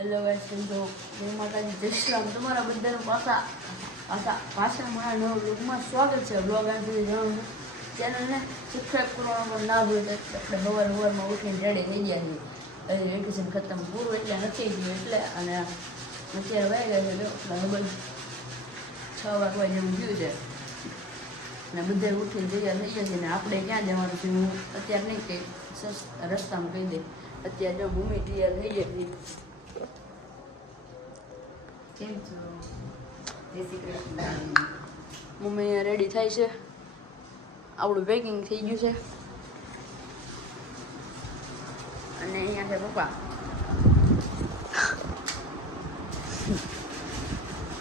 Hello guys, કેમ છો? જય માતાજી, જય શ્રી રામ. તમારા બધાનું પાછા મારા નવા બ્લોગમાં સ્વાગત છે. બ્લોગ આ સુધી જણાવું ચેનલને સબસ્ક્રાઈબ કરવાનું પણ ના ભૂલતા. આપણે સવારમાં ઉઠીને રેડી થઈ ગયા છીએ. હજી વેકેશન ખતમ પૂરું એટલે નથી ગયું એટલે. અને અત્યારે વાગી ગયા છે લગભગ 6 વાગવા જેવું ગયું છે. અને બધા ઉઠીને તૈયાર થઈ ગયા છે. ને આપણે ક્યાં જવાનું છે હું અત્યારે નહીં કે રસ્તામાં કહી દે. અત્યારે જો ભૂમિ તૈયાર થઈ જાય. કેમ છો? જય શ્રી કૃષ્ણ. મમ્મી અહીંયા રેડી થાય છે. આપણું પેકિંગ થઈ ગયું છે. અને અહીંયા છે પપ્પા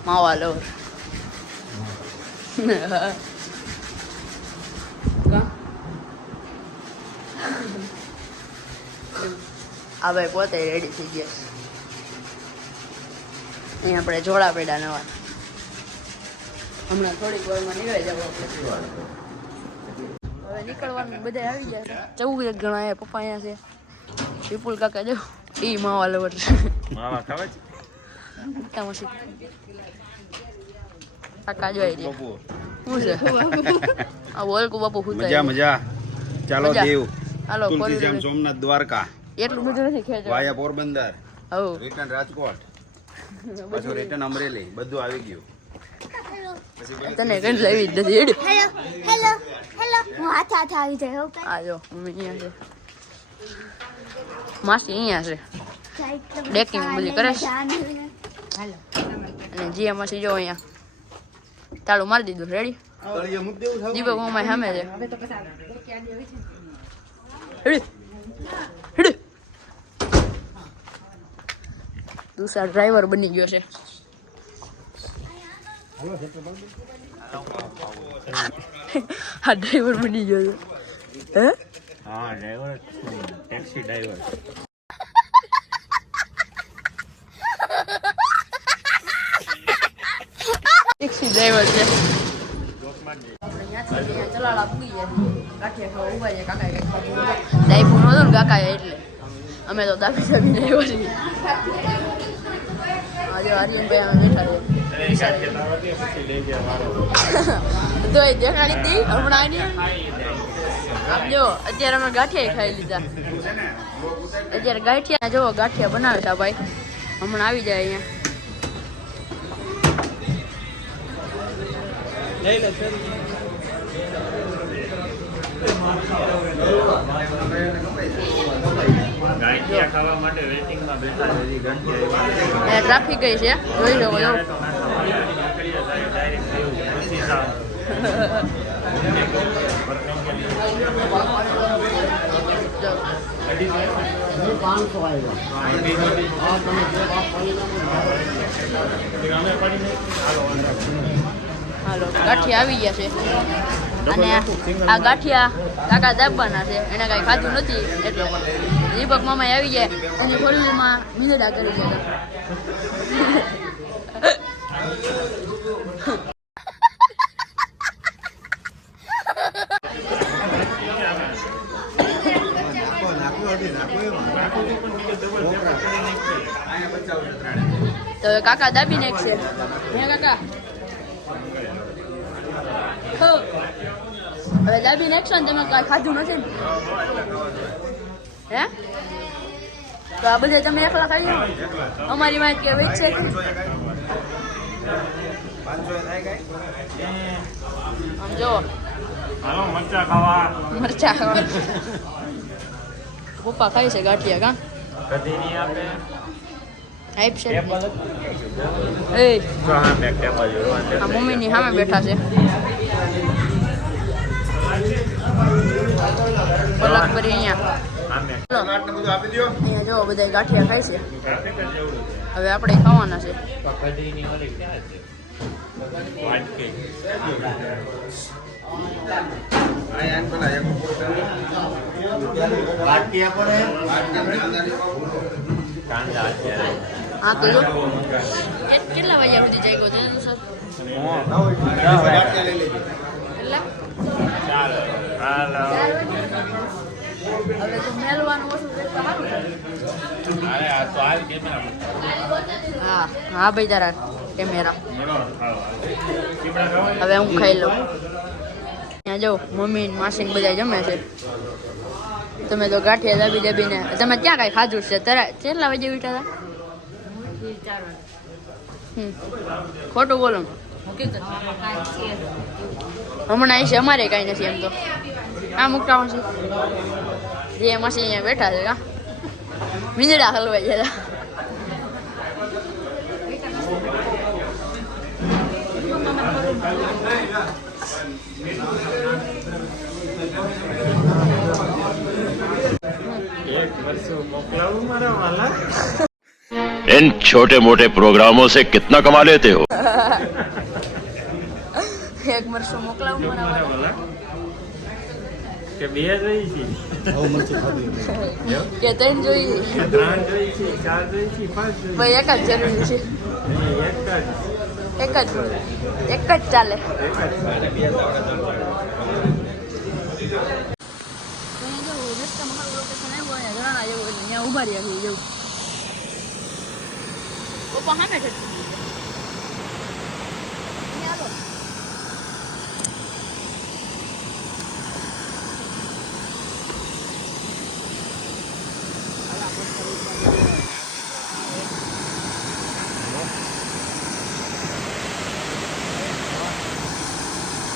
માવા લવર. આ ભાઈ પોતે રેડી થઈ ગયા. અહીંયા આપણે જોડા પેડા નવા. હમણાં થોડીક વારમાં નીકળી જવું આપણે. હવે નીકળવાનું બધા આવી ગયા છે. 14 જણા અહીંયા પપ્પા અહીંયા છે. વિપુલ કાકા જો ઈ માવા લવર છે. માવા ખાવા છે મોટા કાકા જો આવી શું છે આ બોલકુ બાપુ મજા મજા. ચાલો મજા. દેવ હાલો તુલસીશ્યામ સોમનાથ દ્વારકા એટલું બધું નથી ખેંચો. વાયા પોરબંદર હવ રિટર્ન રાજકોટ પાછું રિટર્ન અમરેલી બધું આવી ગયું. તને કઈ લાવી જ નથી એડી. હેલો હું હાથ આવી જાય. આ જો મમ્મી અહીંયા છે. માસી અહીંયા છે. ડેકિંગ બધી કરે છે. હાલો અને જીયા માસી જો અહીંયા તાળું મારી દીધું. રેડી દીપક મામા સામે છે. રેડી રેડી દુસરા ડ્રાઈવર બની ગયો છે. હા ડ્રાઈવર બની ગયો છે. હે હા driver taxi driver. Taxi driver છે. ચલાડા પૂરી જાય ગાંઠિયા ખાવા ઉભા છે. કાકા ડાયપુ નહોતું ને કાકા એટલે અમે તો દાબી દાબી આવ્યો છીએ. આજે આર્યનભાઈ અમે બેઠા છે તો એ દેખાડી હતી હમણાં આમ જો અત્યારે અમે ગાંઠિયા ખાઈ લીધા. અત્યારે ગાંઠિયા જો ગાંઠિયા બનાવે છે ભાઈ. હમણાં આવી જાય અહીંયા. ગાંઠિયા ખાવા માટે વેટિંગમાં બેઠા છે. ગાંઠિયા ટ્રાફિક ગઈ છે જોઈ શકો છો. હાલો ગાંઠિયા આવી ગયા છે. અને આ ગાંઠિયા કાકા દાબવાના છે. એને કાંઈ ખાધું નથી એટલે દીપક મામા આવી જાય એની ખોલીમાં મીંદડા કરી ગયા. તો હવે કાકા દાબી નાખશે. હે કાકા હવે દાબી નાખશો ને તમે કાંઈ ખાધું નથી ને હે તો આ બધે તમે એકલા ખાઈ જાઓ. અમારી વાત કે વેચ છે કે આમ જો મરચા ખાવા પપ્પા ખાય છે ગાંઠિયા. કા કદી નહીં આપે. હાઈપ છે એ આ મમ્મીની સામે બેઠા છે. પલક ભરી અહીંયા. અહીંયા જો બધા ગાંઠિયા ખાય છે. હવે આપણે ખાવાના છે. હા તો જો કેટલા વાગ્યા સુધી જાય ગયો સર? કેટલા? 4 વાગ્યા. હવે તો મેલવાનું ઓછું કરે તો સારું થાય. હા હા ભાઈ તારા કેમેરા હવે હું ખાઈ લઉં. ત્યાં જો મમ્મી ને માસી ને બધા જમે છે. તમે તો ગાંઠિયા દાબી દાબીને તમે ક્યાં કાંઈ ખાધું છે? કેટલા વાગે ઉઠ્યા હતા? ખોટું બોલો હમણાં અહીં છે અમારે કાંઈ નથી એમ તો. આ મુકતા છે જે માસી અહીંયા બેઠા છે. મીંદડા હલવાઈ ગયા. इन छोटे मोटे प्रोग्रामों से कितना कमा लेते हो? એક વર્ષો મોકલાવું મારા કે બે જોઈ છે કે ત્રણ જોઈ કે ત્રણ જોઈ છે ચાર જોઈ છે પાંચ જોઈ ભાઈ એક જ જરૂરી છે. એક જ ચાલે. ઉભા રહ્યા છે એવું પપ્પા સામે છે.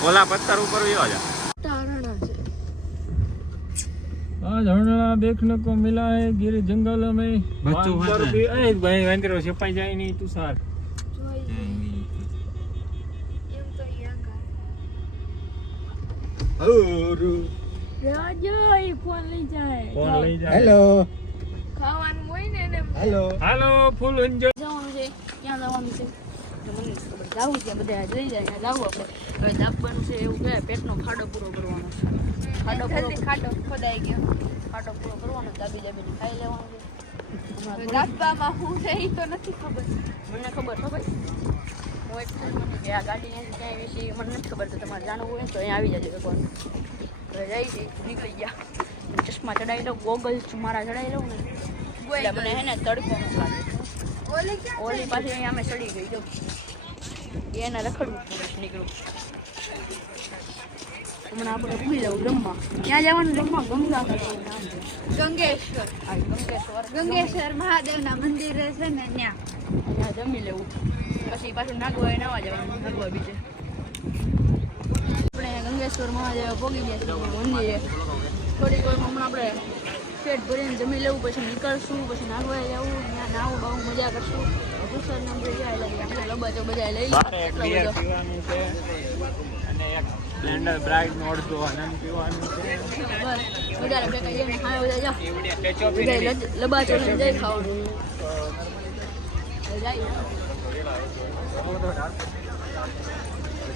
ઓલા પत्थर ऊपर व्यो जा आज हरना देखने को मिला है गिर जंगल में बच्चों पर भी ए भाई वेंद्रो छपाई जाए नहीं तू सार રાજો ઈ ફોન લઈ જાય. હેલો ખાવાનું હોય ને એને હેલો ફૂલ એન્જોય જવાનું છે. ક્યાં જવાનું છે તો મને નથી ખબર. જાવું ત્યાં બધા જઈ જાય ત્યાં જાવું આપણે. હવે દાબવાનું છે એવું કહે પેટનો ખાડો પૂરો કરવાનો છે. ખાડો ખોદાઈ ગયો. ખાડો પૂરો કરવાનો દાબી દાબીને ખાઈ લેવાનું છે. દાબવામાં હું છે ઈ તો નથી ખબર. મને ખબર છે ભાઈ. હું એક કે આ ગાડી અહીંયાથી ક્યાંય વિશે મને નથી ખબર. તો તમારે જાણવું હોય તો અહીંયા આવી જજો એકવાર. હવે જઈ છે નીકળી ગયા. ચશ્મા ચડાવી લઉં ગોગલ્સ મારા ચડાવી લઉં ને એટલે મને હે ને તડકો ન લાગે. ઓલી પાછી અહીંયા અમે ચડી ગઈ જો એને રખડવું પડે નીકળું. હમણાં આપણે ભૂલી જવું જમવા. ક્યાં જવાનું જમવા? ગંગા ગંગેશ્વર. હા ગંગેશ્વર મહાદેવના મંદિરે છે ને ત્યાં જમી લેવું. પછી પાછું નાગવા નવા જવાનું નાગવા બીજે. આપણે ગંગેશ્વર મહાદેવ પહોંચી ગયા છીએ મંદિરે. થોડીક વાર હમણાં આપણે પેટ ભરીને જમી લેવું પછી નીકળશું. પછી નાગવા જવું ત્યાં નાવું બહુ મજા કરશું. ભૂસર નામ જાય એટલે લબાચો બધા લઈ અને એક બ્લેન્ડર બ્રાઇટ નો અડધો આનંદ પીવાનું છે લબાચો લઈને જઈ ખાવાનું.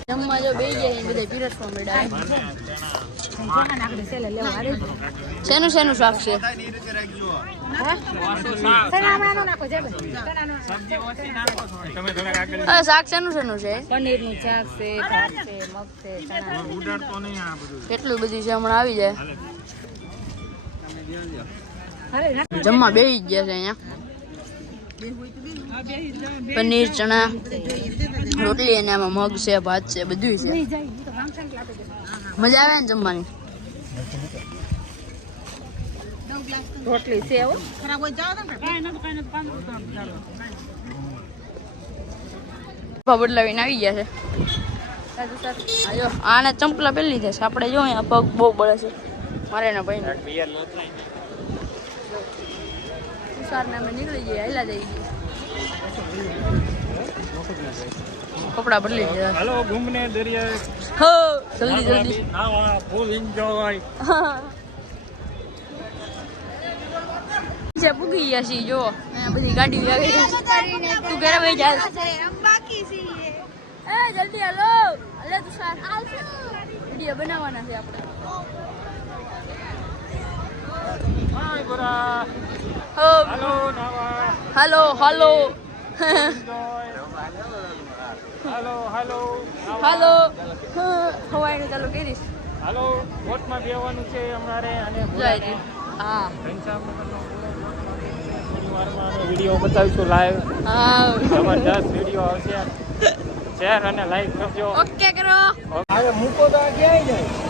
જમવા જો બે ગયા બધા પીરસવા મળ્યા. શેનું શાક છે? શાક શેનું છે? પનીરનું શાક છે, ભાત છે, મગ છે, ચણા કેટલું બધું છે હમણાં આવી જાય. જમવા બેસી ગયા છે અહીંયા. પનીર ચણા રોટલી અને આમાં મગ છે ભાત છે બધું છે. મજા આવે ને જમવાની. રોટલી સેવ બદલાવીને આવી ગયા છે. આને ચંપલા પહેરી લીધા છે. આપણે જો અહીંયા પગ બહુ બળે છે મારે ને ભાઈ ને અમે નીકળી જઈએ હેલા જઈ ગઈ. કપડા બદલી દીધા. હાલો ઘૂમને દરિયા હો જલ્દી નાવા ફૂલ એન્જોય છે પૂગી ગયા છીએ. જો અહીંયા બધી ગાડી આવી ગઈ. તું ઘરે ભાઈ ચાલ જલ્દી હાલો. હાલે તું સાર વિડીયો બનાવવાના છે આપણે. હાય બરા હો હાલો નાવા હાલો હાલો હાલો હાલો હાલો હવાઈનું ચાલુ કરીશ. હાલો બોટમાં બેવાનું છે અમારે અને હા વિડીયો બતાવીશું લાઈવ હા જબરદસ્ત વિડીયો આવશે શેર અને લાઈક કરજો ઓકે કરો હવે મૂકો તો આ ક્યાંય જાય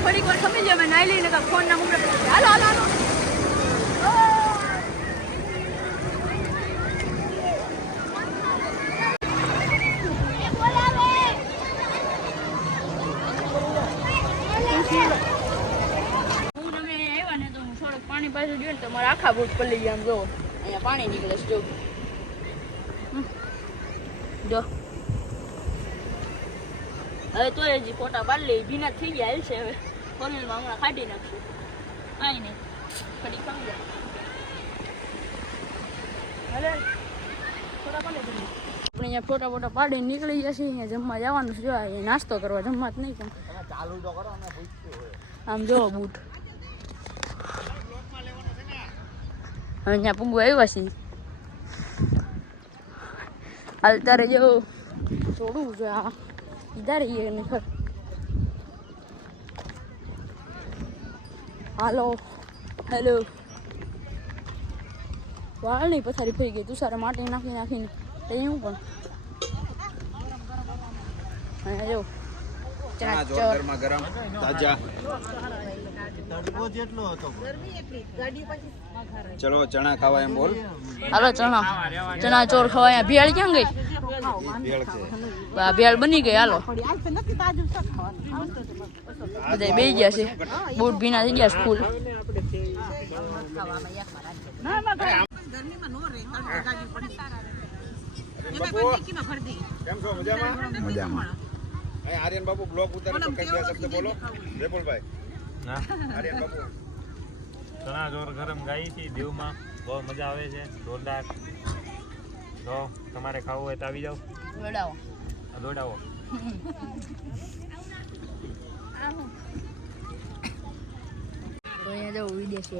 થોડીક વાર ખમી જાય મેં નાઈ લઈને ફોન ના મૂકે હાલો હાલો હાલો પાણી પાછું જોયું ને તો મારા આખા બૂટ પલળી ગયા આમ જો અહીંયા પાણી નીકળે છે જો હવે તો હજી ફોટા પાડી લઈ ભીના થઈ ગયા હાલશે હવે કોલેજમાં હમણાં કાઢી નાખશું કાંઈ નહીં ફરી ખાઈ જાય હવે ફોટા પાડી આપણે અહીંયા ફોટા ફોટા પાડીને નીકળી જશે અહીંયા જમવા જવાનું છે જો અહીંયા નાસ્તો કરવા જમવા જ નહીં પણ ચાલુ તો કરો અમે પૂછ્યું આમ જો બૂટ હવે અહીંયા પૂગવા આવ્યા છીએ હાલ તારે જો છોડવું છે આ इधर ही है निकल हेलो हेलो वाल नहीं पथारी फई गई तू सारे माटी नाखी नाखी ते हूं पण अरे जो ચણા જોર ગરમા ગરમ તાજા તડકો જેટલો હતો ગરમી એટલી ગાડી પછી ચલો ચણા ખાવા એમ બોલ हेलो चना चोर खवाया भेड़ क्યાં ગઈ ભેળ છે બા ભેળ બની ગઈ હાલો બધા બેહી ગયા છે બૂટ ભીના થઈ ગયા સ્કૂલ કેમ છો મજામાં મજામાં આર્યન બાબુ બ્લોગ ઉતારે તો કઈ બે શબ્દ બોલો રેપુલભાઈ હા આર્યન બાબુ ચણા જોર ગરમ ગાઈ હતી દેવમાં બહુ મજા આવે છે જોરદાર તો તમારે ખાવું હોય તો આવી જાઓ વડાવો દોડાવો તો અહીંયા જો વિદેશ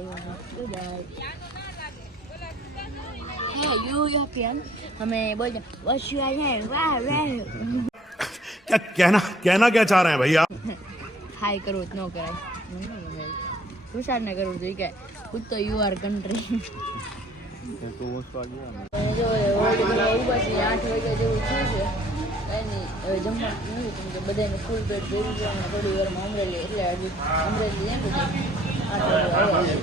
હે યુ યુરોપિયન हमें बोल व्हाट्स योर नेम वाह वाह क्या कहना क्या चाह रहे हैं भैया हाय करो नो कराय तुषार ने करो ठीक है खुद तो यू आर कंट्री તો ઓછો ગયા જો ઓલી બધા ઉભા છે 8 વાગે જેવું થયું છે કઈ નહીં હવે જમવા નથી કેમ કે બધાને ફૂલ પેટ ભર્યું છે અને થોડી વારમાં અમરેલી એટલે હજી અમરેલી એમ કે 8 વાગે આવ્યા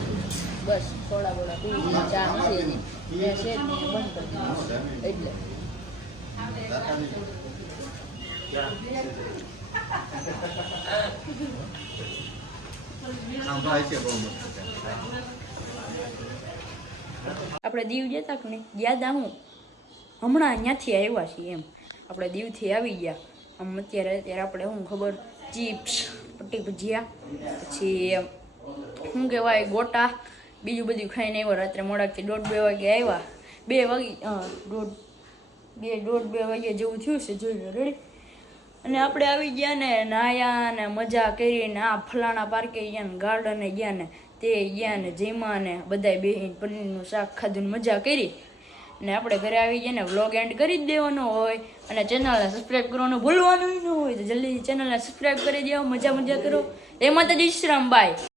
બસ થોડા બોલા પી ચા નથી હજી મેં શેર બંધ કરી દીધું એટલે આપણે દીવ જતા કે નહીં યાદ આવું હમણાં અહીંયાથી આવ્યા છીએ એમ આપણે દીવથી આવી ગયા આમ અત્યારે આપણે શું ખબર ચિપ્સ પટ્ટી ભજીયા પછી શું કહેવાય ગોટા બીજું બધું ખાઈને આવ્યા રાત્રે મોડાકથી 1:30 વાગે આવ્યા 2 વાગે 1:30 વાગે જેવું થયું છે જોઈ લો રેડી અને આપણે આવી ગયા ને નાયા ને મજા કરીને આ ફલાણા પાર્કે ગયા ને ગાર્ડને ગયા ને તે ગયા ને જેમાં ને બધાય બેહીને પનીરનું શાક ખાધું મજા કરી ને આપણે ઘરે આવી ગયા ને વ્લોગ એન્ડ કરી જ દેવાનો હોય અને ચેનલને સબસ્ક્રાઈબ કરવાનું ભૂલવાનું ન હોય તો જલ્દી ચેનલને સબસ્ક્રાઈબ કરી દો મજા કરો એમાં તો જય શ્રી રામ બાય